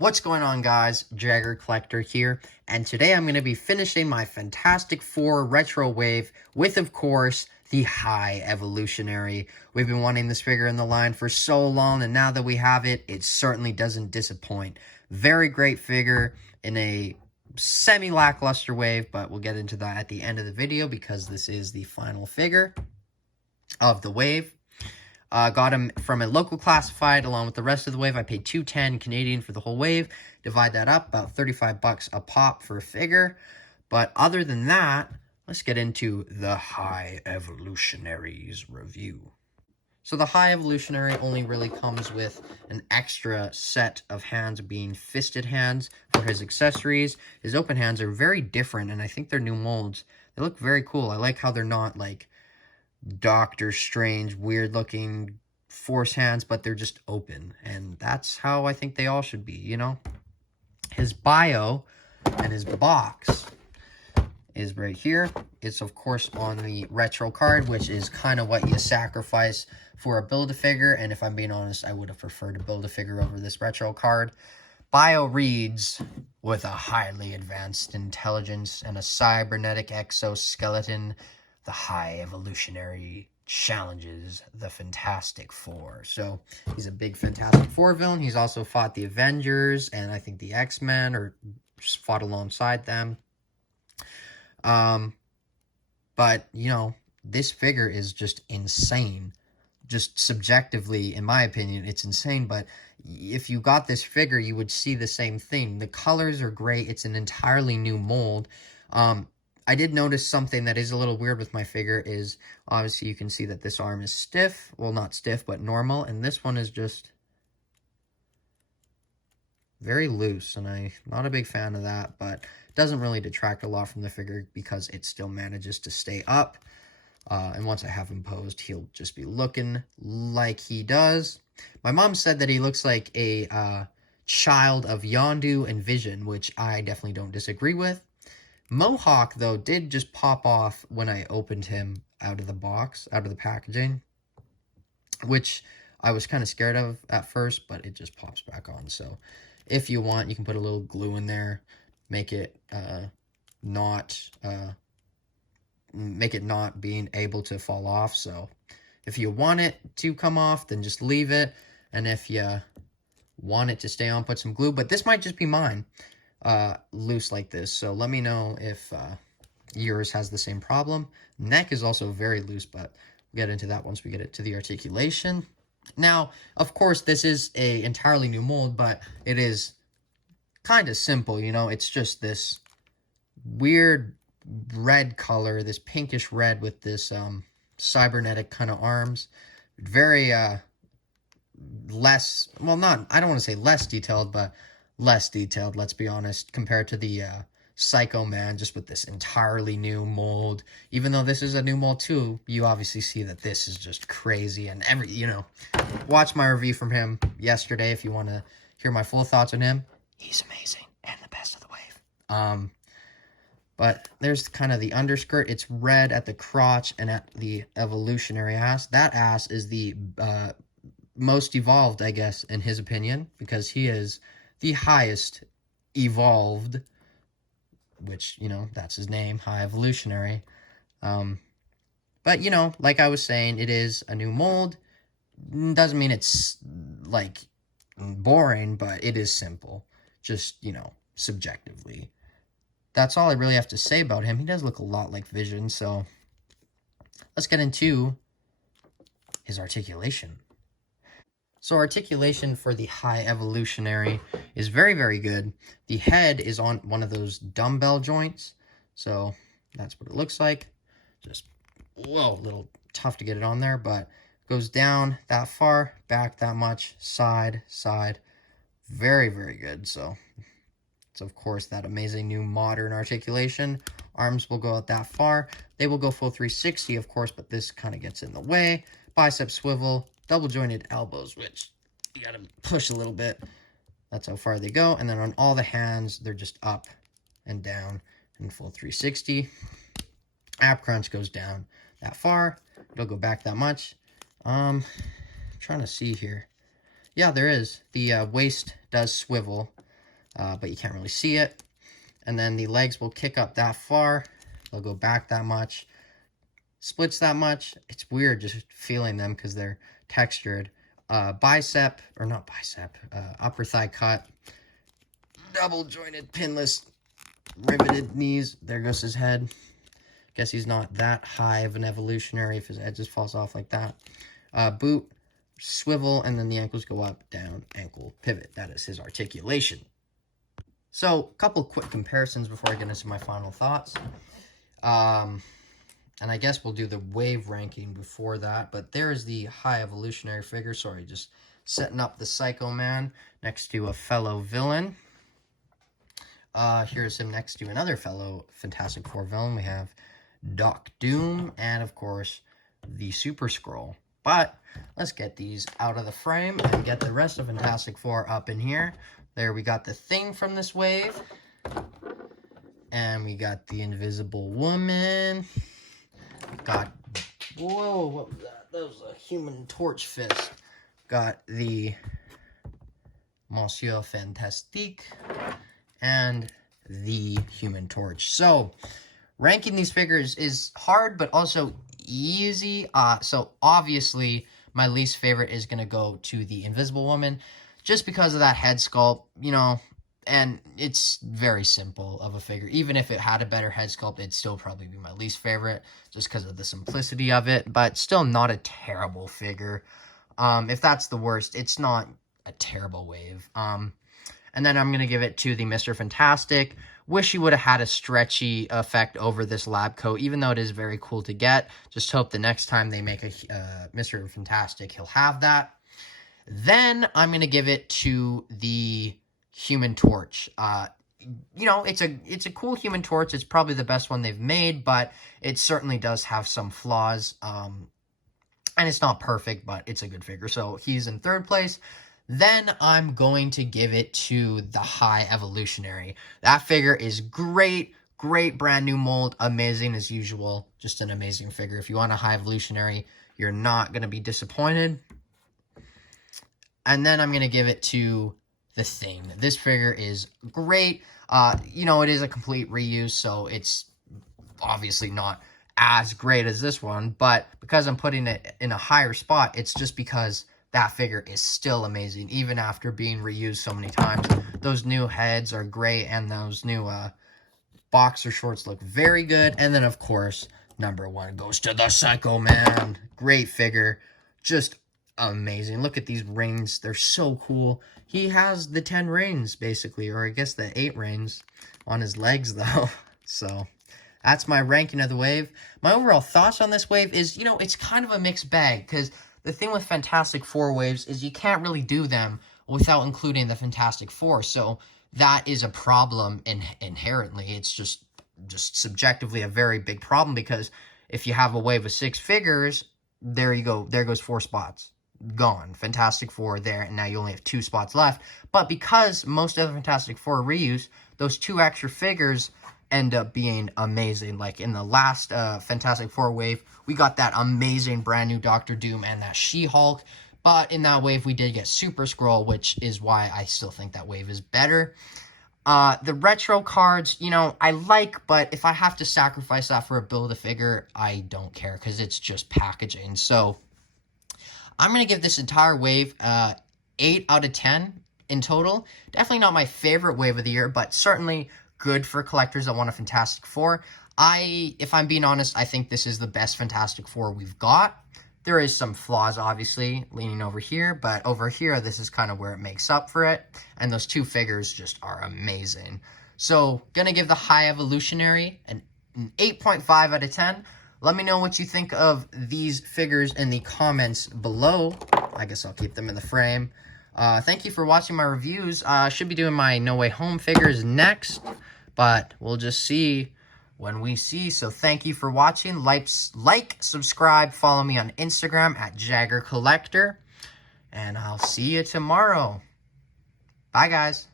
What's going on, guys? Jagger Collector here, and today I'm going to be finishing my Fantastic Four Retro Wave with, of course, the High Evolutionary. We've been wanting this figure in the line for so long, and now that we have it, it certainly doesn't disappoint. Very great figure in a semi-lackluster wave, but we'll get into that at the end of the video because this is the final figure of the wave. Got him from a local classified along with the rest of the wave. I paid $210 Canadian for the whole wave. Divide that up, about 35 bucks a pop for a figure. But other than that, let's get into the High Evolutionaries review. So the High Evolutionary only really comes with an extra set of hands being fisted hands for his accessories. His open hands are very different, and I think they're new molds. They look very cool. I like how they're not like Doctor Strange, weird looking force hands, but they're just open, and that's how I think they all should be, you know? His bio and his box is right here. It's, of course, on the retro card, which is kind of what you sacrifice for a Build-A-Figure, and if I'm being honest, I would have preferred a Build-A-Figure over this retro card. Bio reads, with a highly advanced intelligence and a cybernetic exoskeleton, the High Evolutionary challenges the Fantastic Four. So he's a big Fantastic Four villain. He's also fought the Avengers and I think the X-Men, or just fought alongside them. But, you know, this figure is just insane. Just subjectively, in my opinion, it's insane. But if you got this figure, you would see the same thing. The colors are great. It's an entirely new mold. I did notice something that is a little weird with my figure is, obviously you can see that this arm is stiff. Well, not stiff, but normal. And this one is just very loose, and I'm not a big fan of that, but it doesn't really detract a lot from the figure because it still manages to stay up. And once I have him posed, he'll just be looking like he does. My mom said that he looks like a child of Yondu and Vision, which I definitely don't disagree with. Mohawk, though, did just pop off when I opened him out of the box, out of the packaging, which I was kind of scared of at first, but it just pops back on. So if you want, you can put a little glue in there, make it not being able to fall off. So if you want it to come off, then just leave it, and if you want it to stay on, put some glue. But this might just be mine. Loose like this, so let me know if yours has the same problem. Neck is also very loose, but we'll get into that once we get it to the articulation. Now, of course, this is a entirely new mold, but it is kind of simple, you know. It's just this weird red color, this pinkish red with this cybernetic kind of arms. Very less, well, not, I don't want to say less detailed, but less detailed, let's be honest, compared to the Psycho Man, just with this entirely new mold. Even though this is a new mold too, you obviously see that this is just crazy. And you know, watch my review from him yesterday if you want to hear my full thoughts on him. He's amazing and the best of the wave. But there's kind of the underskirt. It's red at the crotch and at the evolutionary ass. That ass is the most evolved, I guess, in his opinion, because he is the highest evolved, which, you know, that's his name, High Evolutionary. But, you know, like I was saying, it is a new mold. Doesn't mean it's, like, boring, but it is simple. Just, you know, subjectively. That's all I really have to say about him. He does look a lot like Vision, so let's get into his articulation. So articulation for the High Evolutionary is very, very good. The head is on one of those dumbbell joints. So that's what it looks like. Just, whoa, a little tough to get it on there, but goes down that far, back that much, side, side. Very, very good. So it's, of course, that amazing new modern articulation. Arms will go out that far. They will go full 360, of course, but this kind of gets in the way. Bicep swivel. Double jointed elbows, which you gotta push a little bit. That's how far they go. And then on all the hands, they're just up and down in full 360. Ab crunch goes down that far. It'll go back that much. Trying to see here. Yeah, there is. The waist does swivel. but you can't really see it. And then the legs will kick up that far. They'll go back that much. Splits that much. It's weird just feeling them because they're textured. Bicep, or not bicep, upper thigh cut. Double jointed, pinless, riveted knees. There goes his head. Guess he's not that high of an evolutionary if his head just falls off like that. Boot, swivel, and then the ankles go up, down, ankle, pivot. That is his articulation. So, a couple quick comparisons before I get into my final thoughts. And I guess we'll do the wave ranking before that. But there's the High Evolutionary figure. Sorry, just setting up the Psycho Man next to a fellow villain. Here's him next to another fellow Fantastic Four villain. We have Doc Doom and, of course, the Super Skrull. But let's get these out of the frame and get the rest of Fantastic Four up in here. There we got the Thing from this wave. And we got the Invisible Woman. Got, whoa, what was that? That was a Human Torch fist. Got the Monsieur Fantastique and the Human Torch. So, ranking these figures is hard, but also easy. So, obviously, my least favorite is going to go to the Invisible Woman, just because of that head sculpt, you know, and it's very simple of a figure. Even if it had a better head sculpt, it'd still probably be my least favorite, just because of the simplicity of it, but still not a terrible figure. If that's the worst, it's not a terrible wave. And then I'm going to give it to the Mr. Fantastic. Wish he would have had a stretchy effect over this lab coat, even though it is very cool to get. Just hope the next time they make a Mr. Fantastic, he'll have that. Then I'm going to give it to the Human Torch. You know, it's a cool Human Torch. It's probably the best one they've made, but it certainly does have some flaws. And it's not perfect, but it's a good figure. So he's in third place. Then I'm going to give it to the High Evolutionary. That figure is great. Great brand new mold. Amazing as usual. Just an amazing figure. If you want a High Evolutionary, you're not going to be disappointed. And then I'm going to give it to the Thing. This figure is great. You know, it is a complete reuse, so it's obviously not as great as this one, but because I'm putting it in a higher spot, it's just because that figure is still amazing, even after being reused so many times. Those new heads are great, and those new boxer shorts look very good. And then, of course, number one goes to the Psycho Man. Great figure. Just amazing. Look at these rings. They're so cool. He has the 10 rings, basically, or I guess the 8 rings on his legs, though. So that's my ranking of the wave. My overall thoughts on this wave is, you know, it's kind of a mixed bag, because the thing with Fantastic Four waves is you can't really do them without including the Fantastic Four. So that is a problem inherently. It's just subjectively a very big problem, because if you have a wave of 6 figures, there you go. There goes 4 spots. Gone. Fantastic Four there, and now you only have 2 spots left. But because most of the Fantastic Four are reuse, those 2 extra figures end up being amazing. Like in the last Fantastic Four wave, we got that amazing brand new Doctor Doom and that She-Hulk. But in that wave, we did get Super Skrull, which is why I still think that wave is better. The retro cards, you know, I like, but if I have to sacrifice that for a Build-A-Figure, I don't care, because it's just packaging. So I'm going to give this entire wave 8 out of 10 in total. Definitely not my favorite wave of the year, but certainly good for collectors that want a Fantastic Four. If I'm being honest, I think this is the best Fantastic Four we've got. There is some flaws, obviously, leaning over here, but over here, this is kind of where it makes up for it, and those 2 figures just are amazing. So, gonna give the High Evolutionary an 8.5 out of 10. Let me know what you think of these figures in the comments below. I guess I'll keep them in the frame. Thank you for watching my reviews. I should be doing my No Way Home figures next, but we'll just see when we see. So thank you for watching. Like, subscribe, follow me on Instagram at Jagger Collector, and I'll see you tomorrow. Bye, guys.